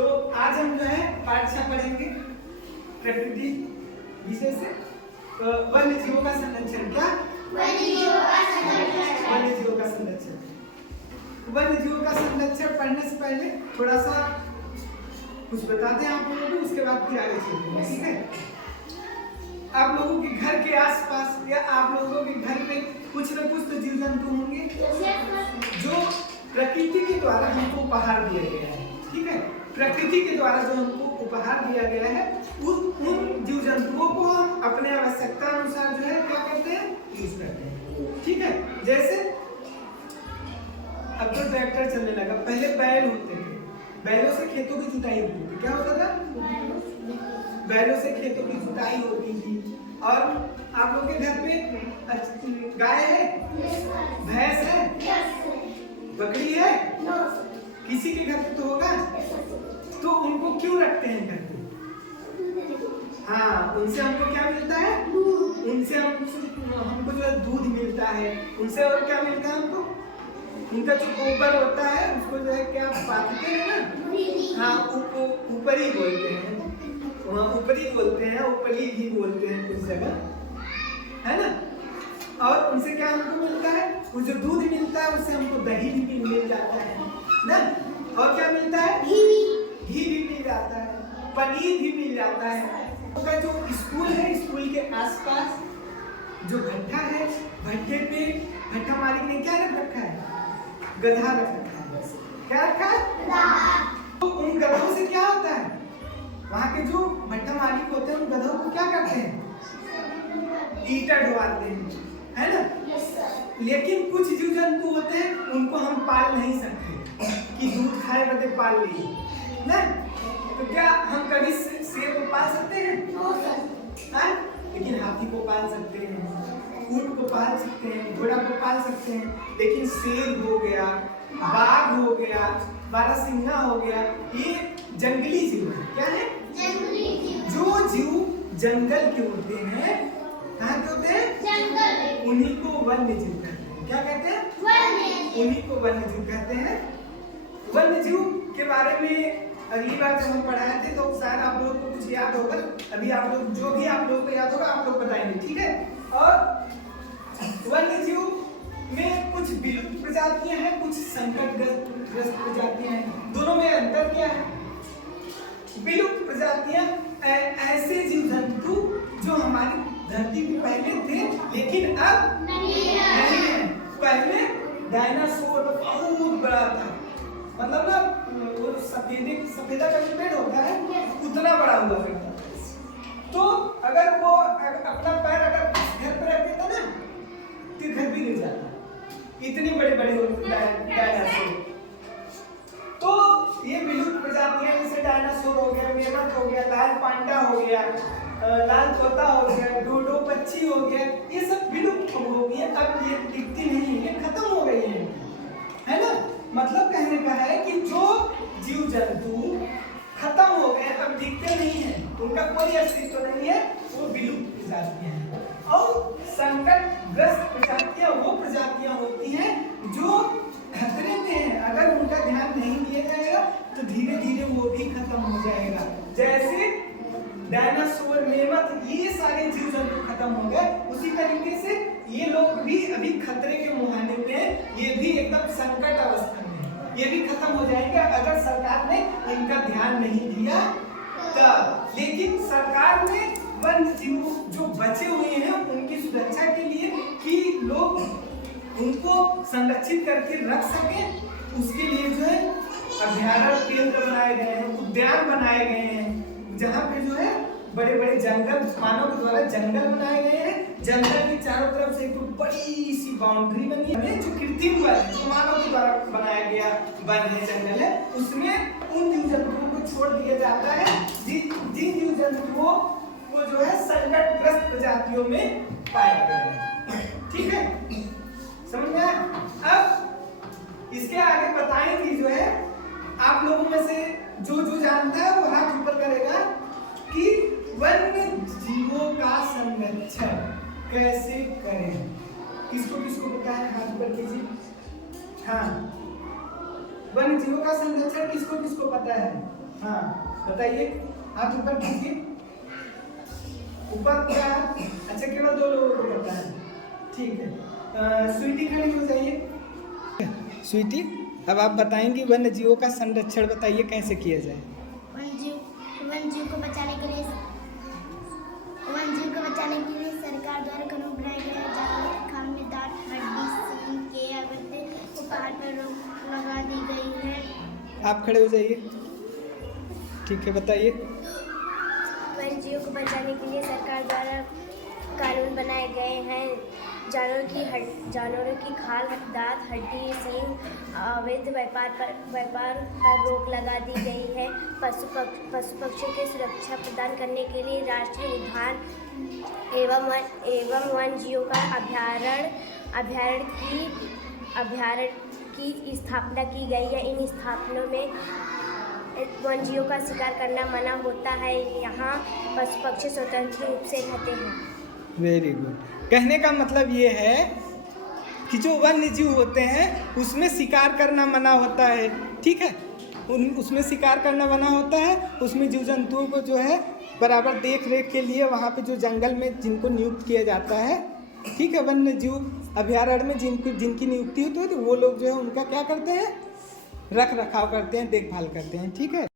तो आज हम जो है पाठशाला पढ़ेंगे प्रकृति विषय से वन्य जीवों का संरक्षण। क्या? वन्य जीवों का संरक्षण। वन्य जीवों का संरक्षण पढ़ने से पहले थोड़ा सा कुछ बताते हैं आप लोगों को, उसके बाद फिर आगे चलेंगे। ठीक है? आप लोगों के घर के आसपास या आप लोगों के घर में कुछ न कुछ तो जीव जंतु होंगे जो प्रकृति के द्वारा हमको उपहार दिया गया है। ठीक है? प्रकृति के द्वारा जो हमको उपहार दिया गया है उन जीव जंतुओं को हम अपने आवश्यकता अनुसार जो है क्या करते हैं, यूज करते हैं। ठीक है? जैसे अब तो ट्रैक्टर चलने लगा, पहले बैल होते थे, बैलों से खेतों की जुताई होती थी। क्या होता था? बैलों से खेतों की जुताई होती थी। और आप लोग के घर पे गाय है, भैंस है, बकरी है, किसी के घर पे तो होगा। तो उनको क्यों रखते हैं घर पे? हाँ, उनसे हमको क्या मिलता है? उनसे हमको जो है दूध मिलता है। उनसे और क्या मिलता है हमको? उनका जो गोबर होता है उसको जो है क्या पाथते हैं ना, हाँ ऊपरी बोलते हैं, वहाँ ऊपरी बोलते हैं, ऊपरी भी बोलते हैं कुछ जगह, है ना। और उनसे क्या हमको मिलता है? वो जो दूध मिलता है उससे हमको दही भी मिल जाता है ना। और क्या मिलता है? घी भी मिल जाता है, पनीर भी मिल जाता है। उनका जो स्कूल है, स्कूल के आसपास जो भट्ठा है, भट्ठे पे भट्ठा मालिक ने क्या रख रखा है? गधा रख रखा है। क्या रखा है? तो उन गधों से क्या होता है? वहाँ के जो भट्ठा मालिक होते हैं उन गधों को क्या करते हैं? ईटा डुबाते हैं, है ना। लेकिन कुछ जीव जंतु होते हैं उनको हम पाल नहीं सकते कि दूध खाए बदे पाल लिए ना। तो क्या हम कभी शेर को पाल सकते हैं? हाँ? लेकिन हाथी को पाल सकते हैं, ऊंट को पाल सकते हैं, घोड़ा को पाल सकते हैं। लेकिन शेर हो गया, बाघ हो गया, बारहसिंगा हो गया, ये जंगली जीव है। क्या है? जंगली जीव। जो जीव जंगल के होते हैं, कहाँ के होते हैं? जंगल, उन्हीं को वन्य जीव कहते हैं। क्या कहते हैं? वन्य। उन्हीं को वन्य जीव कहते हैं। वन्य जीव के बारे में अगली बार जब हम पढ़ाए थे तो शायद आप लोगों को कुछ याद होगा। अभी आप लोग जो भी आप लोगों को याद होगा आप लोग बताएंगे। ठीक है? और वन्य जीव में कुछ विलुप्त प्रजातियां हैं, कुछ संकटग्रस्त प्रजातियां हैं। दोनों में अंतर क्या है? विलुप्त प्रजातियां ऐसे जीव जंतु जो हमारी धरती पे पहले थे लेकिन अब नहीं है। पहले डायनासोर बहुत बड़ा था, मतलब ना वो सफेदा का जो पेड़ होता है उतना बड़ा हुआ करता था। तो अगर वो अपना पैर अगर घर पर रख देता ना तो घर भी गिर जाता। इतने बड़े बड़े डायनासोर। तो ये विलुप्त प्रजातियां जैसे डायनासोर हो गया, मेमथ हो गया, लाल पांडा हो गया, लाल तोता हो गया, डोडो पक्षी हो गया, ये सब विलुप्त हो गई है। अब ये दिखती नहीं, ये खत्म हो गई है ना। मतलब कहने का है कि जो जीव जंतु खत्म हो गए, अब दिखते नहीं है, उनका कोई अस्तित्व नहीं है, वो विलुप्त प्रजातियां हैं। और संकटग्रस्त प्रजातियां वो प्रजातियां होती हैं जो खतरे में हैं। अगर उनका ध्यान नहीं दिया जाएगा तो धीरे धीरे वो भी खत्म हो जाएगा। जैसे डायनासोर, मेमथ, ये सारे जीव जंतु खत्म हो गए, उसी तरीके से ये लोग भी अभी खतरे के मुहाने पे हैं। ये भी एकदम संकट अवस्था में है, ये भी खत्म हो जाएंगे अगर सरकार ने इनका ध्यान नहीं दिया तब। लेकिन सरकार ने वन्य जीव जो बचे हुए हैं उनकी सुरक्षा के लिए कि लोग उनको संरक्षित करके रख सके, उसके लिए जो है अभ्यारण्य केंद्र बनाए गए हैं, उद्यान बनाए गए हैं, जहाँ पे जो है बड़े बड़े जंगल मानव के द्वारा जंगल बनाए गए हैं। जंगल के चारों तरफ से एक तो बड़ी सी बाउंड्री बनी है जो कृत्रिम वन, जो मानव के द्वारा बनाया गया वन है, जंगल है। उसमें उन जीव जंतुओं को छोड़ दिया जाता है जिन जीव जंतुओं को जो है संकटग्रस्त प्रजातियों में पाया गया है। ठीक है? समझ में आया? अब इसके आगे बताएंगे जो है आप लोगों में से जो जानता है वो हाथ ऊपर करेगा कि वन्य जीवों का संरक्षण कैसे करें। किसको किसको पता है? हाथ ऊपर कीजिए। हाँ, वन्य जीवों का संरक्षण किसको किसको पता है? हाँ बताइए, हाथ ऊपर कीजिए, ऊपर पूरा हाथ। अच्छा केवल 2 लोगों को पता है, ठीक है। स्वीटी खड़ी हो जाइए। स्वीटी, अब आप बताएंगी वन्य जीवों का संरक्षण बताइए कैसे किया जाए। वन जीव को बचाने के लिए सरकार द्वारा कानून बनाए गए हैं। जानवर के खाल में दांत, हड्डी, सींग के अवैध उपहार पर रोक लगा दी गई है। आप खड़े हो जाइए, ठीक है बताइए। वन जीव को बचाने के लिए सरकार द्वारा कानून बनाए गए हैं। जानवरों की खाल, दांत, हड्डी, सींग अवैध व्यापार पर रोक लगा दी गई है। पशु पक्षियों की सुरक्षा प्रदान करने के लिए राष्ट्रीय उद्यान एवं वन जीवों का अभ्यारण्य की स्थापना की गई है। इन स्थापनों में वन जीवों का शिकार करना मना होता है। यहाँ पशु पक्षी स्वतंत्र रूप से रहते हैं। Very good. कहने का मतलब ये है कि जो वन्य जीव होते हैं उसमें शिकार करना मना होता है, ठीक है। उसमें शिकार करना मना होता है, उसमें जीव जंतुओं को जो है बराबर देख रेख के लिए वहाँ पे जो जंगल में जिनको नियुक्त किया जाता है, ठीक है, वन्य जीव अभ्यारण्य में जिनकी नियुक्ति होती है तो वो लोग जो है उनका क्या करते हैं, रख रखाव करते हैं, देखभाल करते हैं, ठीक है।